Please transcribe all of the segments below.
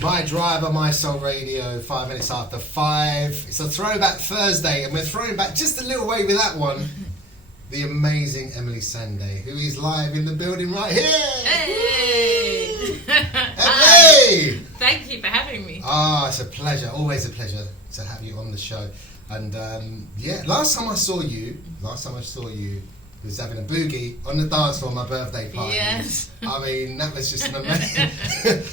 My Driver, My Soul Radio, 5 minutes after 5. It's a throwback Thursday, and we're throwing back just a little way with that one. The amazing Emily Sandé, who is live in the building right here. Hey! Emily! Thank you for having me. Ah, it's a pleasure, always a pleasure to have you on the show. And last time I saw you was having a boogie on the dance floor on my birthday party. Yes. I mean, that was just an amazing,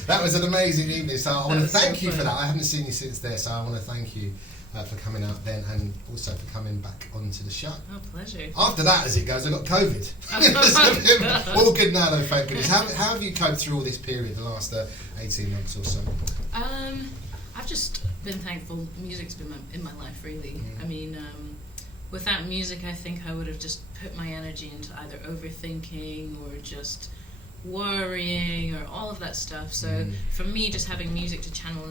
that was an amazing evening. So I want to thank you for that. I haven't seen you since there, so I want to thank you for coming out then, and also for coming back onto the show. Oh, pleasure. After that, as it goes, I got COVID. All good now though, thank goodness. How have you coped through all this period, the last 18 months or so? I've just been thankful music's been in my life, really. I mean, without music, I think I would have just put my energy into either overthinking or just worrying or all of that stuff. So for me, just having music to channel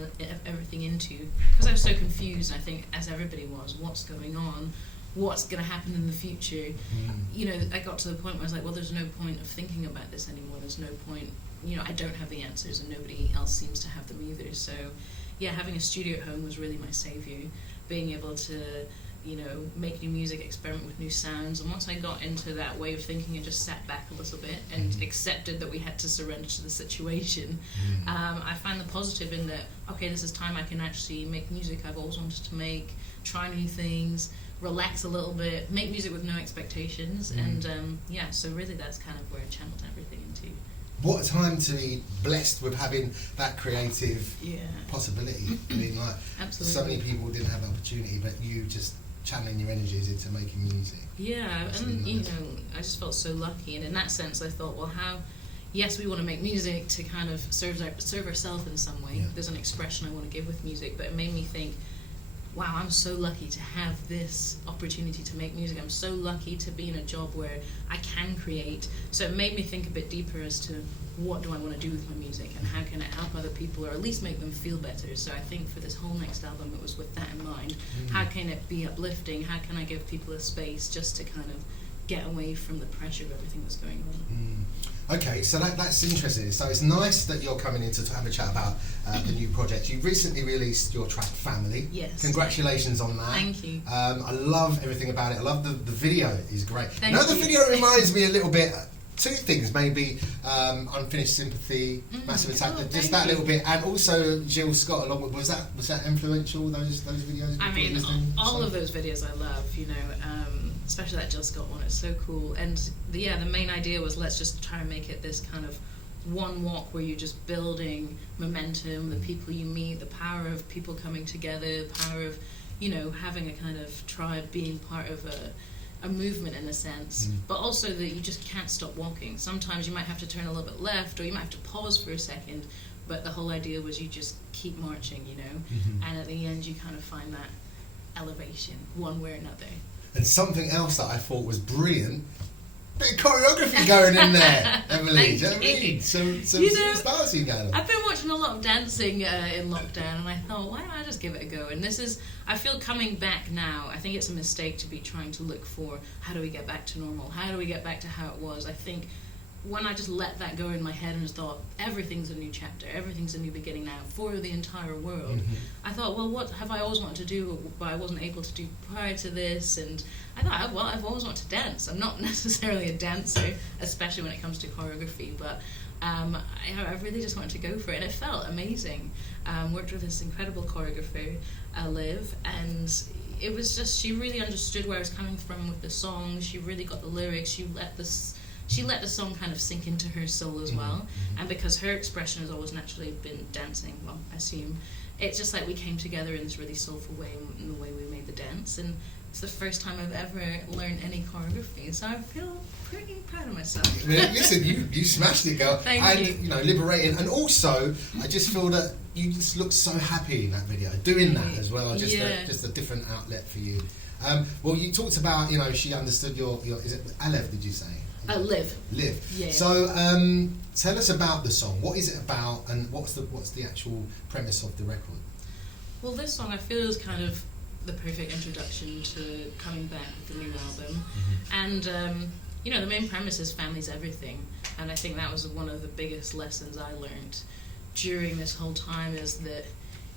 everything into, because I was so confused, I think, as everybody was, what's going on, what's going to happen in the future. You know, I got to the point where I was like, well, there's no point of thinking about this anymore. There's no point, you know, I don't have the answers and nobody else seems to have them either. So yeah, having a studio at home was really my savior. Being able to, you know, make new music, experiment with new sounds. And once I got into that way of thinking and just sat back a little bit and accepted that we had to surrender to the situation, I find the positive in that, okay, this is time I can actually make music I've always wanted to make, try new things, relax a little bit, make music with no expectations. And so really that's kind of where I channeled everything into. What a time to be blessed with having that creative possibility. I mean, like, absolutely. So many people didn't have the opportunity, but you just channeling your energies into making music. Yeah, and you know, I just felt so lucky, and in that sense I thought, well, yes, we want to make music to kind of serve ourselves in some way. There's an expression I want to give with music, but it made me think, wow, I'm so lucky to have this opportunity to make music. I'm so lucky to be in a job where I can create. So it made me think a bit deeper as to what do I want to do with my music and how can it help other people or at least make them feel better. So I think for this whole next album it was with that in mind. How can it be uplifting? How can I give people a space just to kind of get away from the pressure of everything that's going on? Okay, so that's interesting. So it's nice that you're coming in to have a chat about the new project. You recently released your track Family. Yes. Congratulations on that. Thank you. I love everything about it. I love the video is great. Thank the you. video reminds me a little bit, two things maybe, Unfinished Sympathy, Massive Attack, just that little bit, and also Jill Scott along with, was that influential, those videos? I mean, all of those videos I love, you know, especially that Jill Scott one, it's so cool. And the main idea was let's just try and make it this kind of one walk where you're just building momentum, the people you meet, the power of people coming together, the power of, you know, having a kind of tribe, being part of a movement in a sense, but also that you just can't stop walking. Sometimes you might have to turn a little bit left or you might have to pause for a second, but the whole idea was you just keep marching, you know, and at the end you kind of find that elevation one way or another. And something else that I thought was brilliant, bit of choreography going in there, Emily. Do you know what I mean? Some stars going on. I've been watching a lot of dancing in lockdown, and I thought, why don't I just give it a go? And I feel coming back now, I think it's a mistake to be trying to look for how do we get back to normal? How do we get back to how it was? I think when I just let that go in my head and just thought, everything's a new chapter, everything's a new beginning now for the entire world, I thought, well, what have I always wanted to do but I wasn't able to do prior to this? And I thought, well, I've always wanted to dance. I'm not necessarily a dancer, especially when it comes to choreography, but I really just wanted to go for it, and it felt amazing. Worked with this incredible choreographer, Liv, and it was just, she really understood where I was coming from with the song. She really got the lyrics. She let the song kind of sink into her soul as well. And because her expression has always naturally been dancing, well, I assume, it's just like we came together in this really soulful way in the way we made the dance. And it's the first time I've ever learned any choreography, so I feel pretty proud of myself. I mean, listen, you smashed it, girl. Thank you. You know, liberating, and also I just feel that you just look so happy in that video, doing that as well. Just a different outlet for you. Well, you talked about, you know, she understood your is it Alev? Did you say? Liv. Yeah. So, tell us about the song. What is it about, and what's the actual premise of the record? Well, this song I feel is kind of the perfect introduction to coming back with the new album, and you know, the main premise is family's everything, and I think that was one of the biggest lessons I learned. during this whole time is that,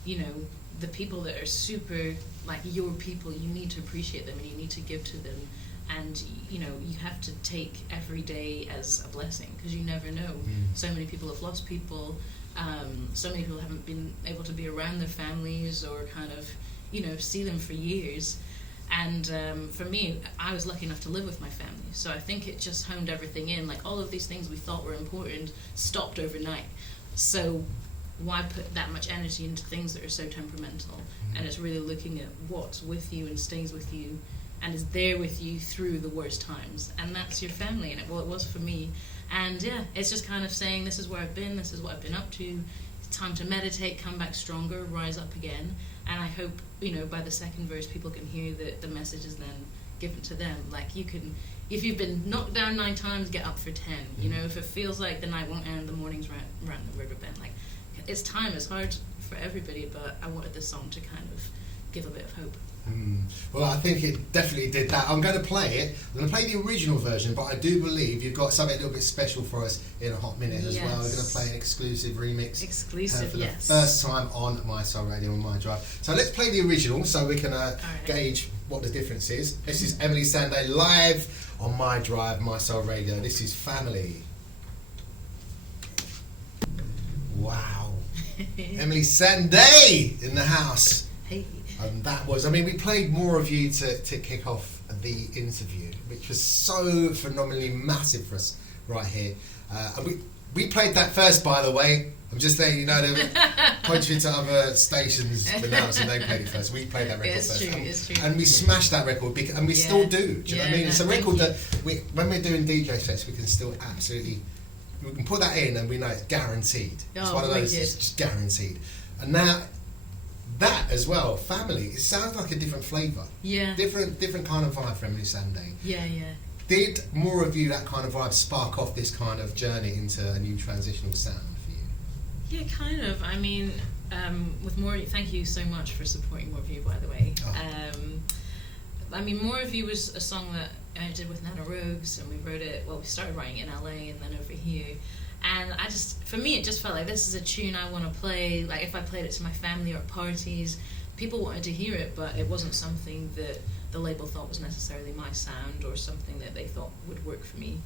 you know, the people that are super, like, your people, you need to appreciate them and you need to give to them. And, you know, you have to take every day as a blessing, because you never know. So many people have lost people. So many people haven't been able to be around their families or kind of, you know, see them for years. And for me, I was lucky enough to live with my family. So I think it just honed everything in. Like, all of these things we thought were important stopped overnight. So why put that much energy into things that are so temperamental? And it's really looking at what's with you and stays with you and is there with you through the worst times. And that's your family. And it was for me. And yeah, it's just kind of saying, this is where I've been, this is what I've been up to. It's time to meditate, come back stronger, rise up again. And I hope, you know, by the second verse, people can hear that the message is then given to them. Like, you can, if you've been knocked down 9 times, get up for 10. You know, if it feels like the night won't end, the morning's round the riverbend. Like, it's time. It's hard for everybody, but I wanted this song to kind of give a bit of hope. Well, I think it definitely did that. I'm going to play it. I'm going to play the original version, but I do believe you've got something a little bit special for us in a hot minute as well. We're going to play an exclusive remix. Exclusive, for the first time on My Soul Radio on My Drive. So let's play the original so we can gauge what the difference is. This is Emeli Sandé live on My Drive, My Soul Radio. This is Family. Wow. Emeli Sandé in the house. Hey. And that was, I mean, we played More of You to kick off the interview, which was so phenomenally massive for us right here. And we played that first, by the way. I'm just letting you know, they were pointing to other stations announcing they played it first. We played that record first. It's true. And we smashed that record, and we still do. Do you know what I mean? It's a record that, when we're doing DJ sets, we can still absolutely, we can put that in and we know it's guaranteed. It's one of those, it's just guaranteed. And now, that as well, Family, it sounds like a different flavour. Yeah. Different kind of vibe for Emeli Sandé. Yeah. Did More of You, that kind of vibe, spark off this kind of journey into a new transitional sound for you? Yeah, kind of. I mean, with More of You, thank you so much for supporting More of You, by the way. I mean, More of You was a song that I did with Nana Rogues, and we wrote it, we started writing it in LA and then over here. And for me, it just felt like this is a tune I want to play. Like, if I played it to my family or at parties, people wanted to hear it, but it wasn't something that the label thought was necessarily my sound or something that they thought would work for me.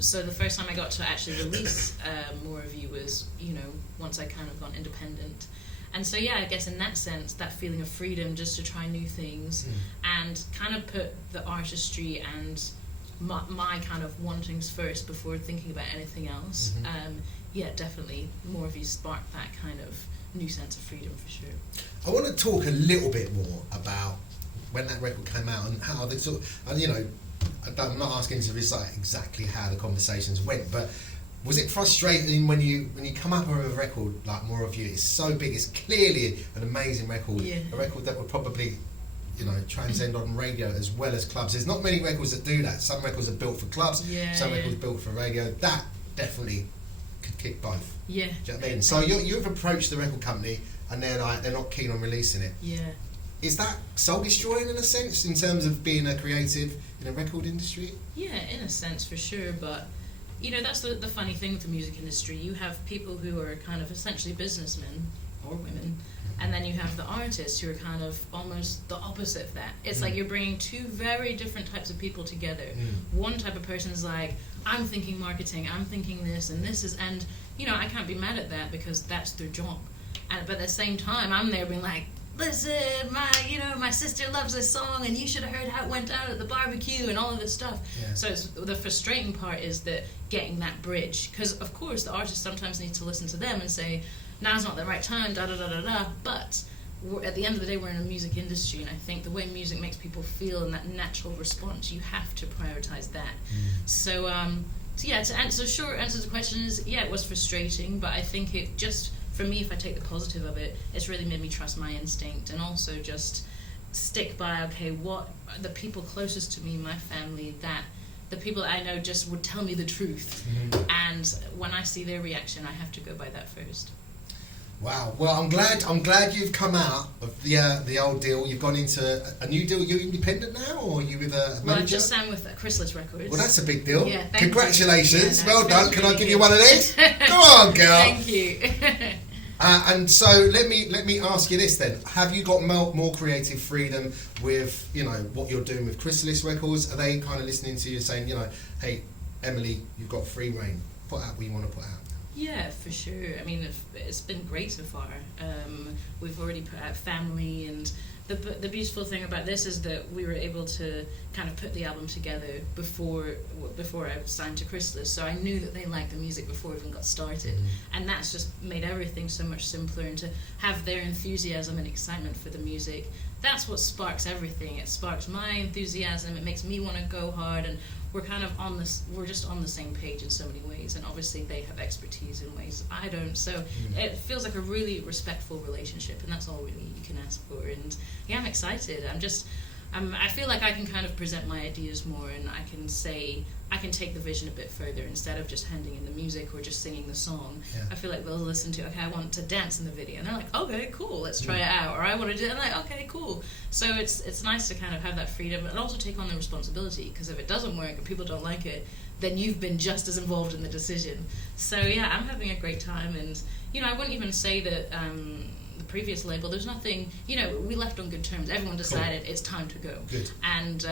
So the first time I got to actually release More of You was, you know, once I kind of gone independent. And so, yeah, I guess in that sense, that feeling of freedom just to try new things and kind of put the artistry and my kind of wantings first before thinking about anything else. Yeah, definitely More of You sparked that kind of new sense of freedom for sure. I want to talk a little bit more about when that record came out and how they sort of, and you know, I'm not asking to recite exactly how the conversations went, but was it frustrating when you come up with a record like More of You? It's so big, it's clearly an amazing record, a record that would probably, you know, transcend on radio as well as clubs. There's not many records that do that. Some records are built for clubs, some records are built for radio. That definitely could kick both. Yeah. Do you know what I mean? So you've approached the record company and they're not keen on releasing it. Yeah. Is that soul destroying in a sense, in terms of being a creative in a record industry? Yeah, in a sense for sure, but you know, that's the funny thing with the music industry. You have people who are kind of essentially businessmen or women, and then you have the artists who are kind of almost the opposite of that. It's like you're bringing two very different types of people together. One type of person is like, I'm thinking marketing, I'm thinking this, and this is, and you know, I can't be mad at that because that's their job. But at the same time, I'm there being like, listen, my sister loves this song, and you should have heard how it went out at the barbecue and all of this stuff. Yeah. So the frustrating part is that getting that bridge, because of course the artist sometimes needs to listen to them and say, now's not the right time, da da da da da. But at the end of the day, we're in a music industry, and I think the way music makes people feel and that natural response, you have to prioritize that. So yeah, to answer the question is, yeah, it was frustrating, but I think it just, for me, if I take the positive of it, it's really made me trust my instinct and also just stick by, okay, what the people closest to me, my family, that the people that I know just would tell me the truth. And when I see their reaction, I have to go by that first. Wow. Well, I'm glad you've come out of the old deal. You've gone into a new deal. You're independent now, or are you with a manager? Well, I just signed with Chrysalis Records. Well, that's a big deal. Yeah, congratulations. Yeah, no, well done. Can I really give you one of these? Come on, girl. Thank you. And so let me ask you this then: have you got more creative freedom with what you're doing with Chrysalis Records? Are they kind of listening to you saying, hey, Emily, you've got free reign. Put out what you want to put out. Yeah, for sure. I mean, it's been great so far. We've already put out Family, and the beautiful thing about this is that we were able to kind of put the album together before I signed to Chrysalis, so I knew that they liked the music before we even got started, and that's just made everything so much simpler. And to have their enthusiasm and excitement for the music, that's what sparks everything. It sparks my enthusiasm. It makes me want to go hard, and we're kind of we're just on the same page in so many ways, and obviously they have expertise in ways I don't, so it feels like a really respectful relationship, and that's all really you can ask for. And yeah, I'm excited. I feel like I can kind of present my ideas more, and I can take the vision a bit further instead of just handing in the music or just singing the song. Yeah. I feel like they'll listen to, okay, I want to dance in the video, and they're like, okay, cool, let's try it out. Or I want to do it, and they're like, okay, cool. So it's nice to kind of have that freedom and also take on the responsibility, because if it doesn't work and people don't like it, then you've been just as involved in the decision. So yeah, I'm having a great time, and I wouldn't even say that the previous label, there's nothing, we left on good terms. Everyone decided it's time to go. Good. And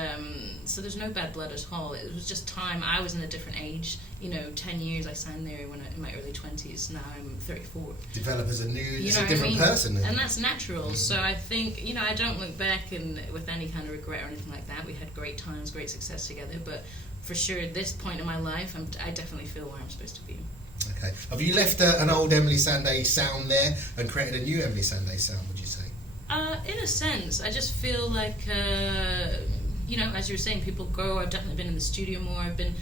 so there's no bad blood at all. It was just time. I was in a different age. 10 years I signed there in my early 20s. Now I'm 34. Develop as a different person. And that's natural. So I think, I don't look back with any kind of regret or anything like that. We had great times, great success together. But for sure, at this point in my life, I definitely feel where I'm supposed to be. Okay. Have you left an old Emily Sandé sound there and created a new Emily Sandé sound, would you say? In a sense. I just feel like, as you were saying, people grow. I've definitely been in the studio more. I've been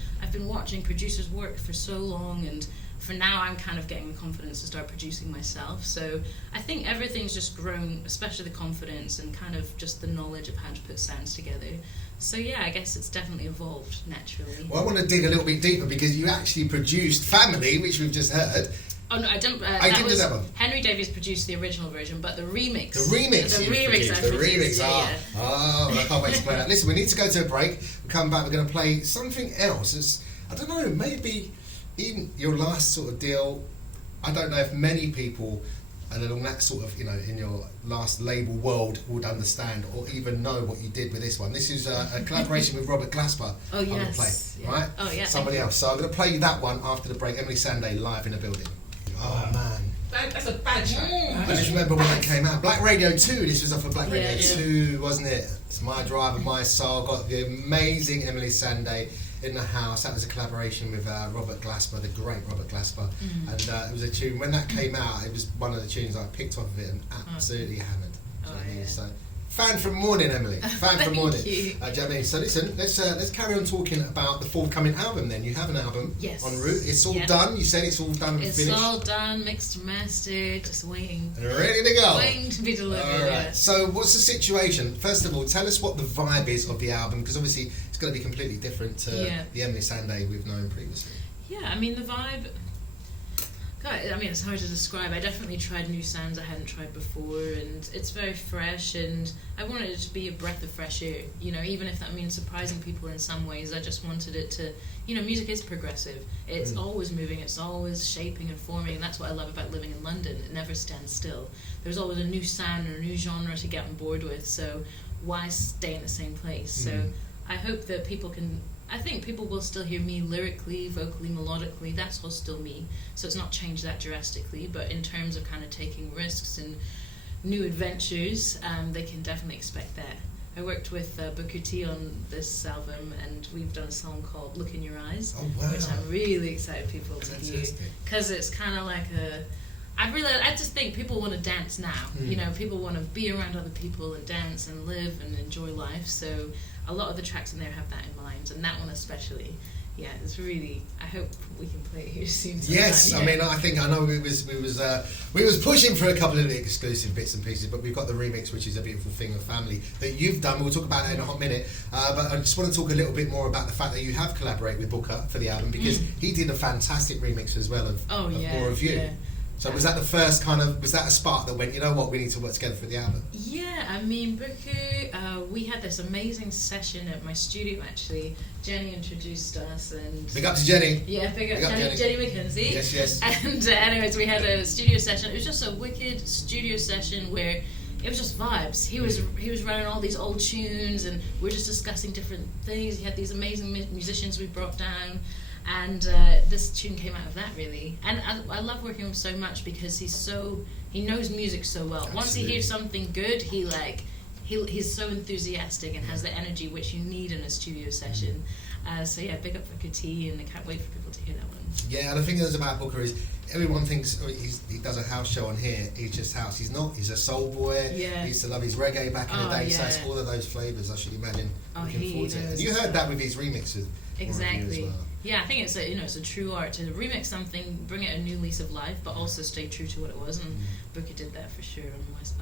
watching producers work for so long, and for now I'm kind of getting the confidence to start producing myself. So I think everything's just grown, especially the confidence and kind of just the knowledge of how to put sounds together. So yeah, I guess it's definitely evolved naturally. Well, I want to dig a little bit deeper, because you actually produced Family, which we've just heard. Oh no, I don't. I didn't do that one. Henry Davies produced the original version, but the remix. The remix I produced. Yeah. Oh, I can't wait to play that. Listen, we need to go to a break. We'll come back. We're going to play something else. I don't know. Maybe in your last sort of deal. I don't know if many people along that sort of, in your last label world would understand or even know what you did with this one. This is a collaboration with Robert Glasper. Oh, yes. I'm going to play, right? Oh, yeah. Somebody else. So I'm going to play you that one after the break. Emily Sandé live in the building. Oh, man. That's a bad track. I just remember when that came out. Black Radio 2, this was off of Black Radio 2, wasn't it? It's My Drive and My Soul. Got the amazing Emily Sandé in the house. That was a collaboration with Robert Glasper, the great Robert Glasper. And it was a tune, when that came out, it was one of the tunes I picked off of it and absolutely hammered. So, fan from morning, Emily. Fan from morning. Do you know what I mean? So listen, let's carry on talking about the forthcoming album then. You have an album en route. It's all done. You said it's all done and finished. It's all done, mixed and mastered, just waiting. And ready to go. Waiting to be delivered. All right. Yeah. So what's the situation? First of all, tell us what the vibe is of the album, because obviously it's going to be completely different to the Emily Sandé we've known previously. Yeah, I mean the vibe. God, I mean, it's hard to describe. I definitely tried new sounds I hadn't tried before, and it's very fresh, and I wanted it to be a breath of fresh air, even if that means surprising people in some ways. I just wanted it to, music is progressive. It's always moving, it's always shaping and forming, and that's what I love about living in London. It never stands still. There's always a new sound or a new genre to get on board with, so why stay in the same place? So I hope that I think people will still hear me lyrically, vocally, melodically. That's all still me. So it's not changed that drastically. But in terms of kind of taking risks and new adventures, they can definitely expect that. I worked with Booker T on this album, and we've done a song called Look in Your Eyes, which I'm really excited people to hear. Because it's kind of like I just think people want to dance now. People want to be around other people and dance and live and enjoy life. So a lot of the tracks in there have that in mind, and that one especially. Yeah, it's really. I hope we can play it here soon. Yes, yeah. I mean, I know we was pushing for a couple of the exclusive bits and pieces, but we've got the remix, which is a beautiful thing of Family that you've done. We'll talk about that in a hot minute. But I just want to talk a little bit more about the fact that you have collaborated with Booker for the album, because he did a fantastic remix as well of More of You. Yeah. So was that the first was that a spark that went, you know what, we need to work together for the album? Yeah, I mean, Buku, we had this amazing session at my studio, actually. Jenny introduced us, and... Big up to Jenny. Yeah, big up Jenny McKenzie. Yes. And anyways, we had a studio session. It was just a wicked studio session where it was just vibes. He was running all these old tunes, and we were just discussing different things. He had these amazing musicians we brought down. And this tune came out of that, really. And I love working with him so much because he knows music so well. Absolutely. Once he hears something good, he's so enthusiastic and has the energy which you need in a studio session. So yeah, big up for Kuti, and I can't wait for people to hear that one. Yeah, and the thing is about Booker is everyone thinks he does a house show on here. He's just house. He's not. He's a soul boy. Yeah. He used to love his reggae back in the day. Yeah. So it's all of those flavours, I should imagine. Looking forward to it. And you heard that with his remixes. Exactly. As well. Yeah, I think it's a true art to remix something, bring it a new lease of life, but also stay true to what it was. And Booker did that for sure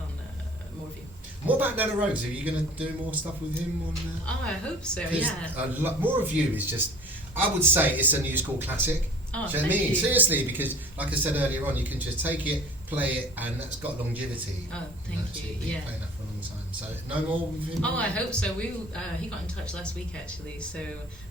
on Morpheum. What about Nana Rose? Are you going to do more stuff with him on? Oh, I hope so. Yeah. More of You is just, I would say, it's a new school classic. Oh, Do you know what I mean? you. Seriously, because like I said earlier on, you can just take it, play it, and that's got longevity. Oh, thank So you. you've been Yeah. playing that for a long time. So no more with him? Oh, I hope so. He got in touch last week, actually, so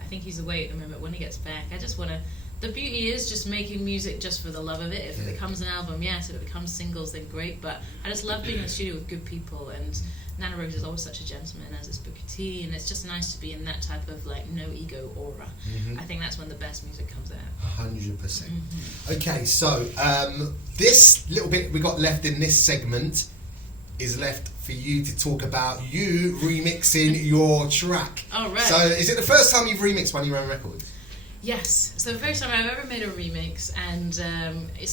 I think he's away at the moment. When he gets back, I just want to... The beauty is just making music just for the love of it. If it becomes an album, yes. If it becomes singles, then great. But I just love being in the studio with good people, and Nana Rose is always such a gentleman, as is Booker T, and it's just nice to be in that type of no ego aura. I think that's when the best music comes out. 100%. Okay, so this little bit we got left in this segment is left for you to talk about you remixing your track. All right. So is it the first time you've remixed one of your own records? Yes, so the first time I've ever made a remix, and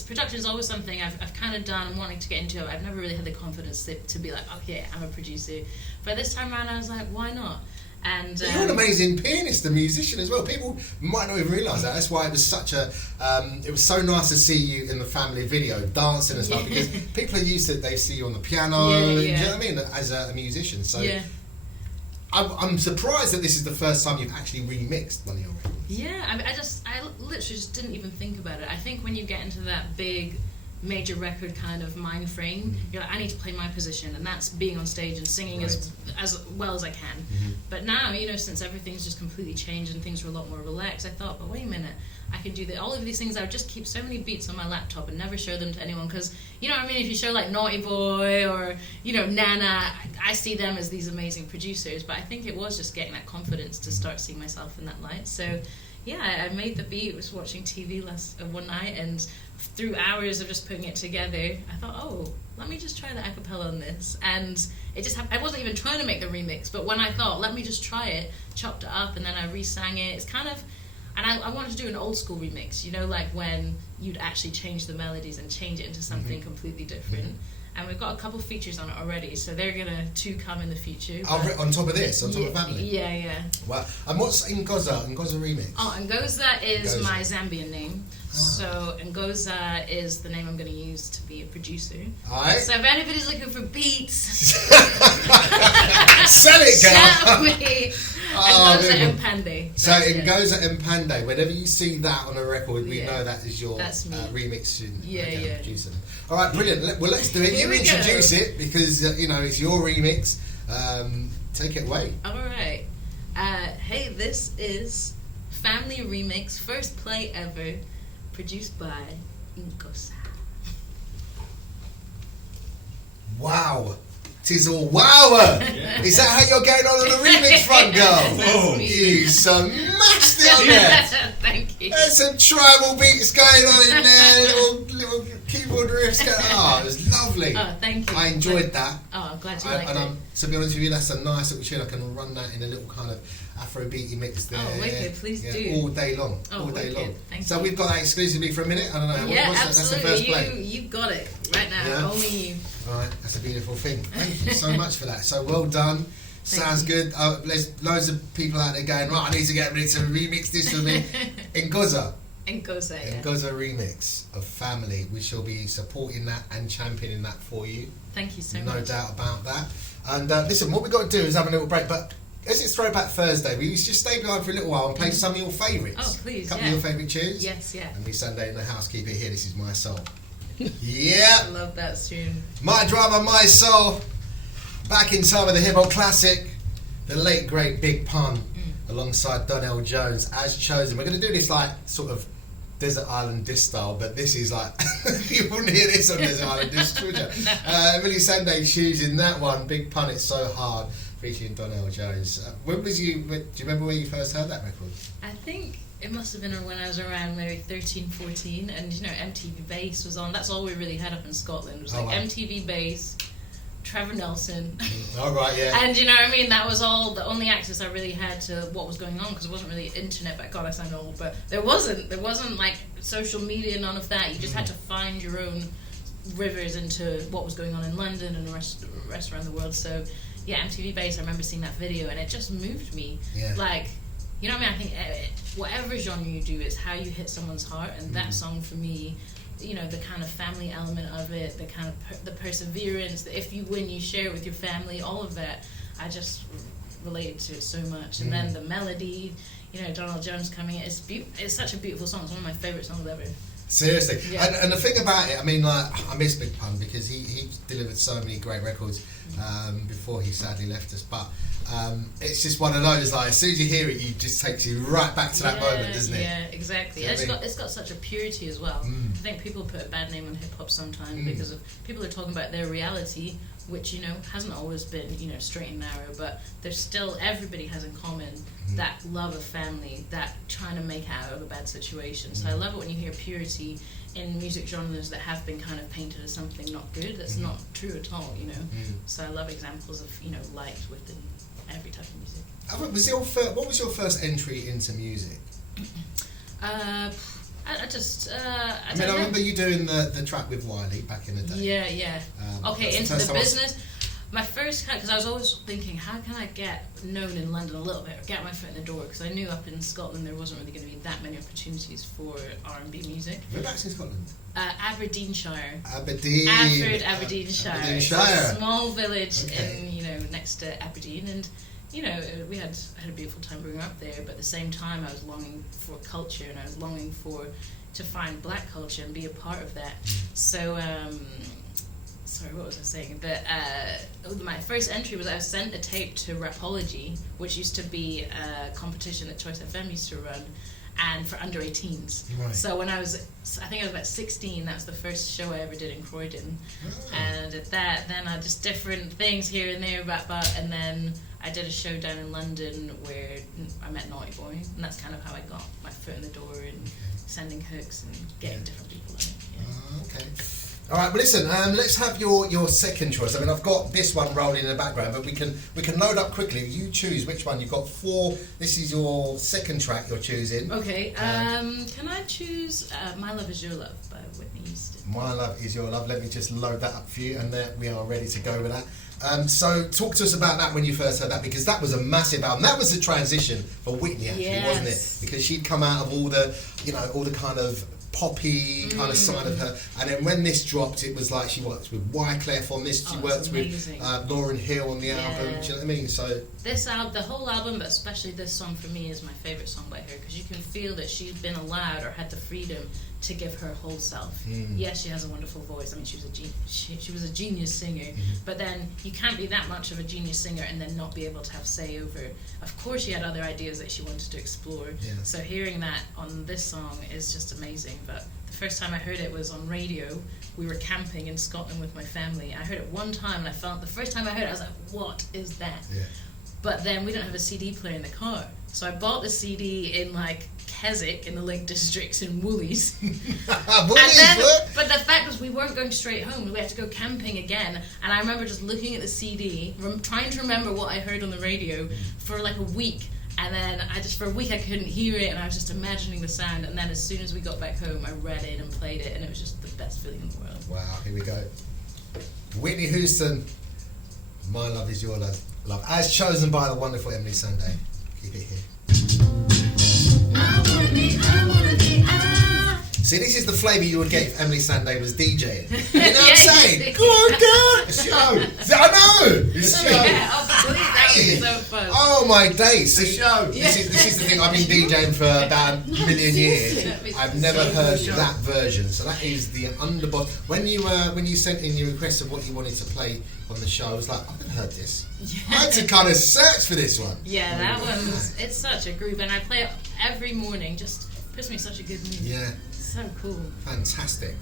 production is always something I've kind of done and wanting to get into. I've never really had the confidence to be like, okay, I'm a producer. But this time around, I was like, why not? And you're an amazing pianist and musician as well. People might not even realise that. That's why it was such a. It was so nice to see you in the family video dancing and stuff, because people are used to they see you on the piano. Yeah. Do you know what I mean? As a musician, so. Yeah. I'm surprised that this is the first time you've actually remixed one of your records. Yeah, I literally just didn't even think about it. I think when you get into that big, major record kind of mind frame, you're like, I need to play my position, and that's being on stage and singing as well as I can. But now, since everything's just completely changed and things are a lot more relaxed, I thought, but wait a minute, I can do all of these things. I would just keep so many beats on my laptop and never show them to anyone, because, you know what I mean, if you show like Naughty Boy or, Nana, I see them as these amazing producers, but I think it was just getting that confidence to start seeing myself in that light. So yeah, I made the beat, was watching TV one night, and through hours of just putting it together, I thought, let me just try the acapella on this. And it just I wasn't even trying to make the remix, but when I thought, let me just try it, chopped it up, and then I re-sang it. It's kind of... And I wanted to do an old school remix, like when you'd actually change the melodies and change it into something completely different. And we've got a couple features on it already, so they're going to come in the future. On top of this, on top of Family? Yeah. Wow. And what's Ngoza remix? Oh, Ngoza is my Zambian name. So Ngoza is the name I'm going to use to be a producer. All right. So if anybody's looking for beats, sell it, girl. shout me. Ngoza Mpande. So Ngoza Mpande, whenever you see that on a record, we know that is your remix. Producer. All right, brilliant. Well, let's do it. You introduce it, because it's your remix. Take it away. All right. Hey, this is Family Remix, first play ever, produced by Ngoza. Wow. Tis all wow. Is that how you're getting on the remix front, girl? You smashed it on there. Thank you. There's some tribal beats going on in there, little keyboard riffs going on. It was lovely. Oh, thank you. I enjoyed that. Oh, I'm glad you liked it. To be honest with you, that's a nice little tune. I can run that in a little kind of Afrobeaty mix there. Oh, wicked. Please do. All day long. Oh, all day wicked. long. Thank so you. We've got that exclusively for a minute. I don't know. Yeah, what's absolutely. That's the first play. You got it right now. Yeah. Only you. All right, that's a beautiful thing. Thank you so much for that. So well done. Sounds good. There's loads of people out there going, right, I need to get ready to remix this for me. Ngoza. Ngoza, yeah. Ngoza remix of Family. We shall be supporting that and championing that for you. Thank you so much. No doubt about that. And listen, what we've got to do is have a little break. But as it's Throwback Thursday, we just stay behind for a little while and play some of your favourites. Oh, please, A couple of your favourite tunes. Yes, yeah. And we Sunday in the house, keep it here. This is My Soul. Yeah. I love that tune. My Drama, My Soul. Back in time with the hip hop classic, the late great Big Pun, alongside Donell Jones, As Chosen. We're going to do this like sort of Desert Island Disc style, but this is like you wouldn't hear this on Desert Island Disc, would you? Emily Sandé choosing that one, Big Pun, It's So Hard, featuring Donell Jones. When was you? Do you remember where you first heard that record? I think it must have been when I was around maybe 13, 14, and you know MTV Bass was on. That's all we really had up in Scotland. It was like MTV Bass, Trevor Nelson. Oh, right, yeah. And you know what I mean? That was all the only access I really had to what was going on, because it wasn't really internet. But God, I sound old. But there wasn't like social media, none of that. You just had to find your own rivers into what was going on in London and the rest around the world. So yeah, MTV Bass. I remember seeing that video, and it just moved me. Yeah. Like, you know what I mean? I think whatever genre you do, it's how you hit someone's heart, and that song for me, you know, the kind of family element of it, the kind of the perseverance, that if you win, you share it with your family, all of that, I just related to it so much. And then the melody, you know, Donell Jones coming in, it's such a beautiful song. It's one of my favourite songs ever. Seriously. Yeah. And the thing about it, I mean, like, I miss Big Pun because he delivered so many great records before he sadly left us. But it's just one of those, like, as soon as you hear it, it just takes you right back to that moment, doesn't it? Yeah, exactly. You know It's got such a purity as well. I think people put a bad name on hip-hop sometimes because of people are talking about their reality, which, you know, hasn't always been, you know, straight and narrow, but there's still, everybody has in common that love of family, that trying to make out of a bad situation. So I love it when you hear purity in music genres that have been kind of painted as something not good. That's not true at all, you know. So I love examples of, you know, light within every type of music. What was your first entry into music? I remember you doing the track with Wiley back in the day. Yeah. Okay, into the business. My first, because I was always thinking, how can I get known in London a little bit, or get my foot in the door? Because I knew up in Scotland there wasn't really going to be that many opportunities for R&B music. Whereabouts in Scotland? Aberdeenshire. Aberdeenshire. It's a small village in, you know, next to Aberdeen, and you know, I had a beautiful time growing up there, but at the same time I was longing for culture, and I was longing to find black culture and be a part of that. So sorry, what was I saying? My first entry was I was sent a tape to Rapology, which used to be a competition that Choice FM used to run, and for under 18s. Right. So when I think I was about 16, that was the first show I ever did in Croydon. Oh. And at that, then I just different things here and there, and then I did a show down in London where I met Naughty Boy, and that's kind of how I got my foot in the door and sending hooks and getting different people in it. Yeah. Okay. All right, well, listen. Let's have your second choice. I mean, I've got this one rolling in the background, but we can load up quickly. You choose which one. You've got 4. This is your second track you're choosing. Okay. Can I choose "My Love Is Your Love" by Whitney Houston? My Love Is Your Love. Let me just load that up for you, and there we are, ready to go with that. So, talk to us about that when you first heard that, because that was a massive album. That was the transition for Whitney, actually, wasn't it? Because she'd come out of all the kind of poppy kind of side of her, and then when this dropped, it was like she worked with Wyclef on this, she worked with Lauryn Hill on the album. Do you know what I mean? So this album, the whole album, but especially this song for me is my favourite song by her, because you can feel that she's been allowed or had the freedom to give her whole self. Yes, she has a wonderful voice. I mean, she was a genius singer, but then you can't be that much of a genius singer and then not be able to have say over. Of course, she had other ideas that she wanted to explore. Yeah. So hearing that on this song is just amazing. But the first time I heard it was on radio. We were camping in Scotland with my family. I heard it one time, and I felt the first time I heard it, I was like, "What is that?" Yeah. But then we don't have a CD player in the car, so I bought the CD in like Keswick in the Lake Districts in Woolies. But the fact was we weren't going straight home. We had to go camping again, and I remember just looking at the CD, trying to remember what I heard on the radio for like a week. And then for a week I couldn't hear it, and I was just imagining the sound. And then as soon as we got back home, I read it and played it, and it was just the best feeling in the world. Wow, here we go. Whitney Houston, My Love Is Your Love. As chosen by the wonderful Emily Sandé. Keep it here. I wanna be. See, this is the flavour you would get if Emily Sandé was DJing. You know what I'm saying? Go on, girl! It's show! I know! It's show! Yeah, absolutely. That would be so fun. Oh my days! The show. This is the thing. I've been DJing for about a million years. I've never heard that version. So that is the underbody. When you sent in your request of what you wanted to play on the show, I was like, I've never heard this. Yeah. I had to kind of search for this one. Yeah, that one's, it's such a groove, and I play it every morning, just puts me in such a good mood. Yeah. So cool. Fantastic.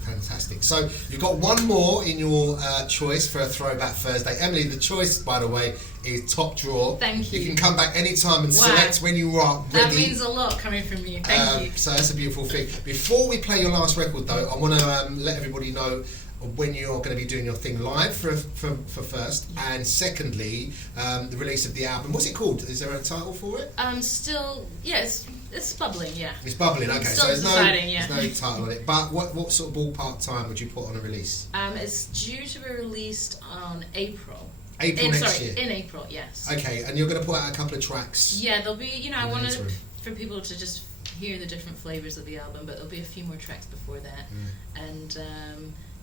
So you've got one more in your choice for a Throwback Thursday. Emily, the choice, by the way, is Top Drawer. Thank you. You can come back anytime and select when you are ready. That means a lot coming from you. Thank you. So that's a beautiful thing. Before we play your last record, though, I want to let everybody know when you're going to be doing your thing live for first, and secondly, the release of the album. What's it called? Is there a title for it? It's bubbling, yeah. It's bubbling, okay. Still So there's deciding, no title on it. But what sort of ballpark time would you put on a release? It's due to be released on April. Next year? In April, yes. Okay, and you're going to put out a couple of tracks? Yeah, there'll be, I wanted for people to just hear the different flavours of the album, but there'll be a few more tracks before that. And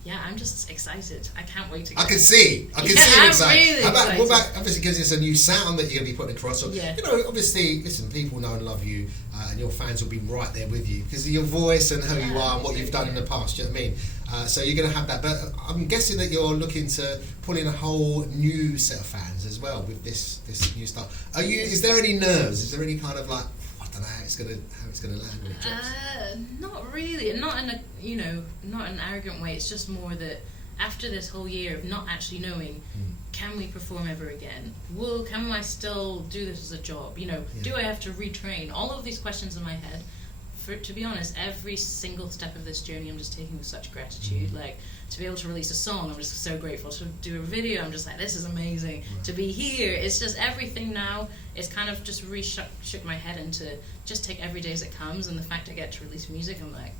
yeah, I'm just excited. I can't wait to get I can see you excited. Really excited. What about, obviously, because it's a new sound that you're going to be putting across. So, yeah. Obviously, listen, people know and love you, and your fans will be right there with you because of your voice and who you are and what you've done in the past, do you know what I mean? So you're going to have that. But I'm guessing that you're looking to pull in a whole new set of fans as well with this new stuff. Is there any nerves? Is there any kind of like, I don't know how it's gonna land when it drops? Not really, and not in a not in an arrogant way. It's just more that after this whole year of not actually knowing, can we perform ever again? Can I still do this as a job? Do I have to retrain? All of these questions in my head. To be honest, every single step of this journey I'm just taking with such gratitude. Like, to be able to release a song, I'm just so grateful. To do a video, I'm just like, this is amazing. Right. To be here, it's just everything now. It's kind of just shook my head into just take every day as it comes. And the fact I get to release music, I'm like,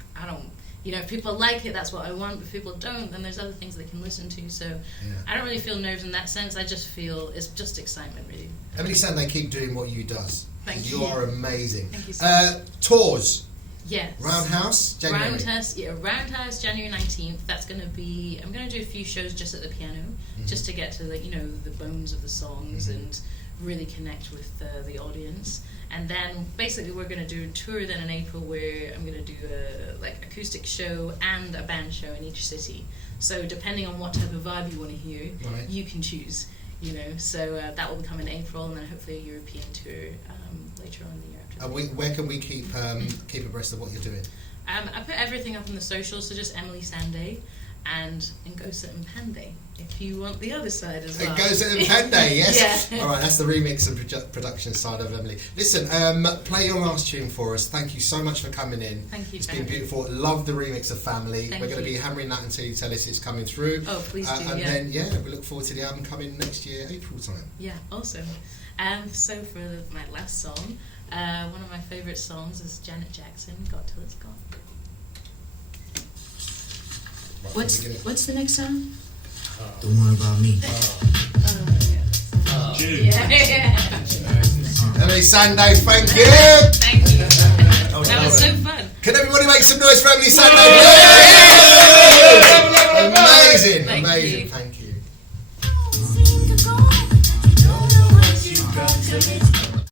if people like it, that's what I want. But if people don't, then there's other things they can listen to. So I don't really feel nerves in that sense. I just feel it's just excitement, really. Emily Sandé, keep doing what you does. Thank you. You are amazing. Thank you so much. Tours. Yes. Roundhouse, January. Roundhouse, January 19th. That's going to be. I'm going to do a few shows just at the piano, just to get to the bones of the songs and really connect with the audience. And then basically we're going to do a tour then in April where I'm going to do a acoustic show and a band show in each city. So depending on what type of vibe you want to hear, you can choose. So that will become in April, and then hopefully a European tour later on in the year after. Where can we keep abreast of what you're doing? I put everything up on the socials, so just Emily Sandé and Ngozi Mpande, if you want the other side as well. Ngozi Mpande, yes. Yeah. All right, that's the remix and production side of Emily. Listen, play your last tune for us. Thank you so much for coming in. Thank you. It's been beautiful. Love the remix of Family. Thank We're going to you. be hammering that until you tell us it's coming through. Oh, please do. And then, we look forward to the album coming next year, April time. Yeah, awesome. So for my last song, one of my favourite songs is Janet Jackson, Got Till It's Gone. What's the next song? The one about me. Emily Sandé, thank you. Thank you. That was so fun. Can everybody make some noise for Emily Sandé? Amazing, amazing. Thank you.